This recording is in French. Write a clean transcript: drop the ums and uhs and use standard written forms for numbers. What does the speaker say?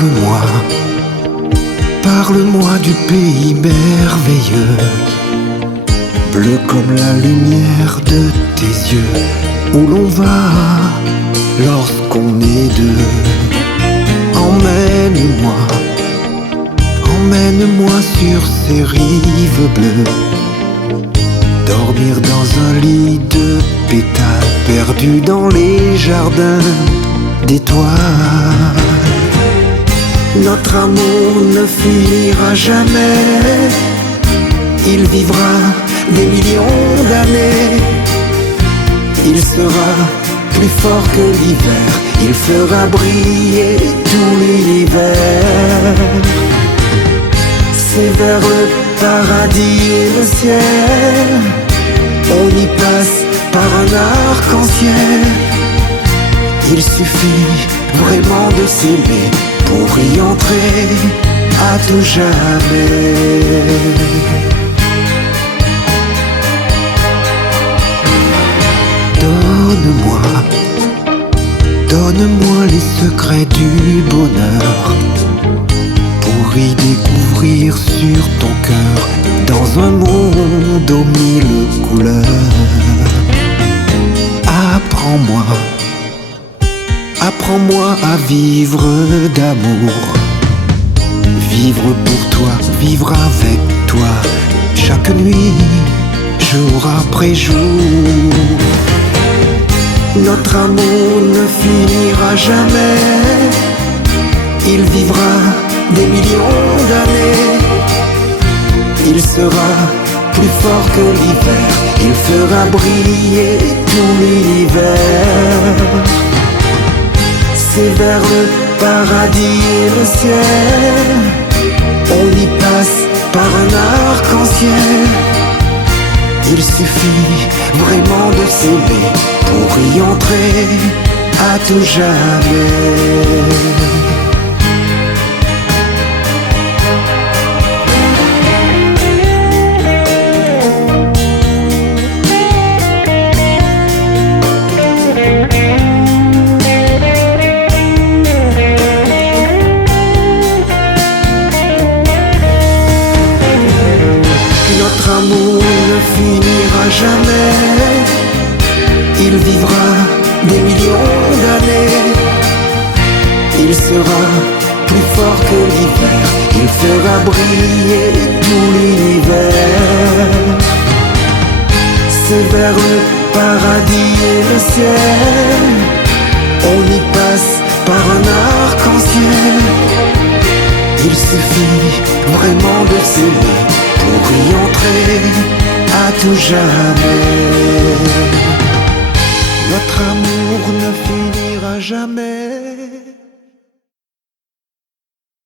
Parle-moi, parle-moi du pays merveilleux, bleu comme la lumière de tes yeux, où l'on va lorsqu'on est deux. Emmène-moi, emmène-moi sur ces rives bleues, dormir dans un lit de pétales, perdu dans les jardins d'étoiles. Notre amour ne finira jamais, il vivra des millions d'années. Il sera plus fort que l'hiver, il fera briller tout l'univers. C'est vers le paradis et le ciel, on y passe par un arc-en-ciel. Il suffit vraiment de s'aimer pour y entrer à tout jamais. Donne-moi, donne-moi les secrets du bonheur, pour y découvrir sur ton cœur, dans un monde aux mille couleurs. Apprends-moi, apprends-moi à vivre d'amour, vivre pour toi, vivre avec toi, chaque nuit, jour après jour. Notre amour ne finira jamais, il vivra des millions d'années. Il sera plus fort que l'hiver, il fera briller tout l'univers. C'est vers le paradis et le ciel, on y passe par un arc-en-ciel. Il suffit vraiment de s'aimer pour y entrer à tout jamais. Notre amour ne finira jamais, il vivra des millions d'années. Il sera plus fort que l'hiver, il fera briller tout l'univers. C'est vers le paradis et le ciel, on y passe par un arc-en-ciel. Il suffit vraiment de s'aimer pour y entrer à tout jamais. Notre amour ne finira jamais.